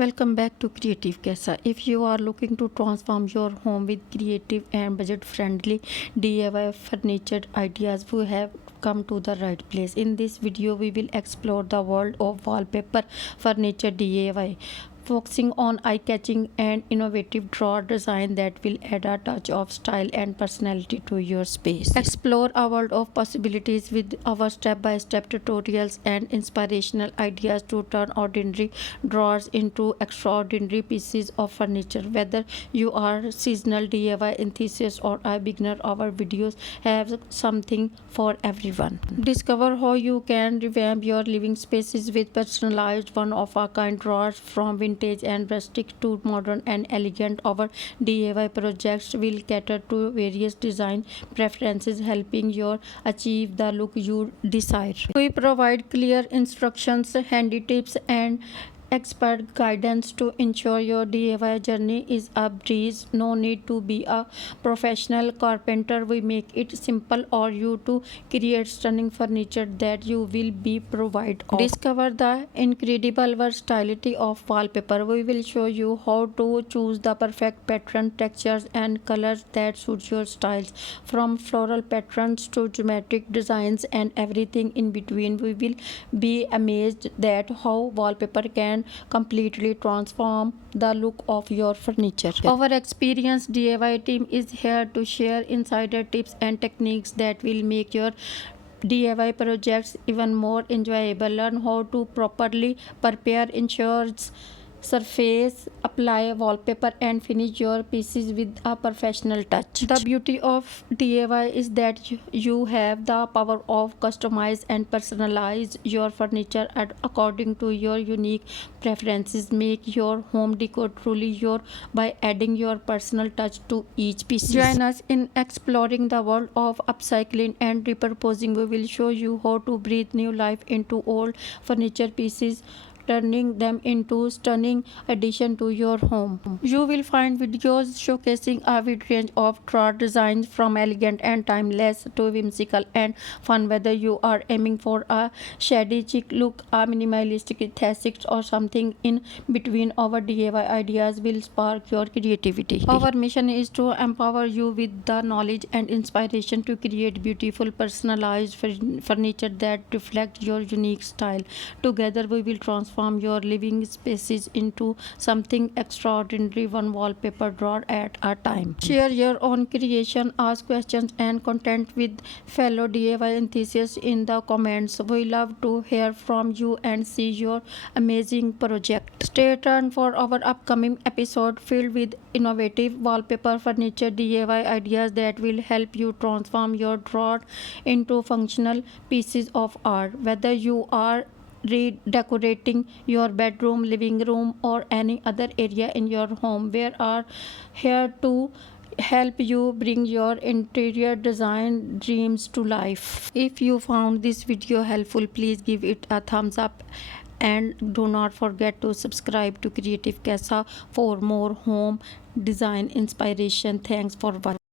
Welcome back to Creative Casa. If you are looking to transform your home with creative and budget friendly DIY furniture ideas, we have come to the right place. In this video, we will explore the world of wallpaper furniture DIY, focusing on eye-catching and innovative drawer design that will add a touch of style and personality to your space. Explore a world of possibilities with our step-by-step tutorials and inspirational ideas to turn ordinary drawers into extraordinary pieces of furniture. Whether you are seasonal DIY enthusiast or a beginner, our videos have something for everyone. Discover how you can revamp your living spaces with personalized one-of-a-kind drawers from vintage and rustic to modern and elegant. Our DIY projects will cater to various design preferences, helping you achieve the look you desire. We provide clear instructions, handy tips, and expert guidance to ensure your DIY journey is a breeze. No need to be a professional carpenter. We make it simple for you to create stunning furniture that you will be proud of. Discover the incredible versatility of wallpaper. We will show you how to choose the perfect pattern, textures, and colors that suit your styles. From floral patterns to geometric designs and everything in between, we will be amazed at how wallpaper can completely transform the look of your furniture. Our experienced DIY team is here to share insider tips and techniques that will make your DIY projects even more enjoyable. Learn how to properly prepare insurance surface, apply wallpaper, and finish your pieces with a professional touch. The beauty of DIY is that you have the power of customize and personalize your furniture according to your unique preferences. Make your home decor truly your by adding your personal touch to each piece. Join us in exploring the world of upcycling and repurposing. We will show you how to breathe new life into old furniture pieces, turning them into stunning addition to your home. You will find videos showcasing a wide range of drawer designs from elegant and timeless to whimsical and fun. Whether you are aiming for a shady chic look, a minimalistic aesthetic, or something in between, our DIY ideas will spark your creativity. Our mission is to empower you with the knowledge and inspiration to create beautiful personalized furniture that reflect your unique style. Together we will transform your living spaces into something extraordinary, one wallpaper drawer at a time. Share your own creation, ask questions, and content with fellow DIY enthusiasts in the comments. We love to hear from you and see your amazing project. Stay tuned for our upcoming episode filled with innovative wallpaper furniture DIY ideas that will help you transform your drawer into functional pieces of art. Whether you are redecorating your bedroom, living room, or any other area in your home, we are here to help you bring your interior design dreams to life. If you found this video helpful, please give it a thumbs up and do not forget to subscribe to Creative Casa for more home design inspiration. Thanks for watching.